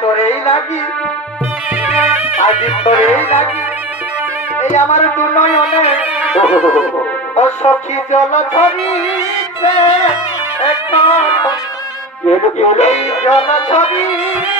তোরেই লাগি। আজি তোরেই লাগি। এই আমার দুনয় নয়নে। ও সখী জল ঝরিছে এখন জল ঝরিছে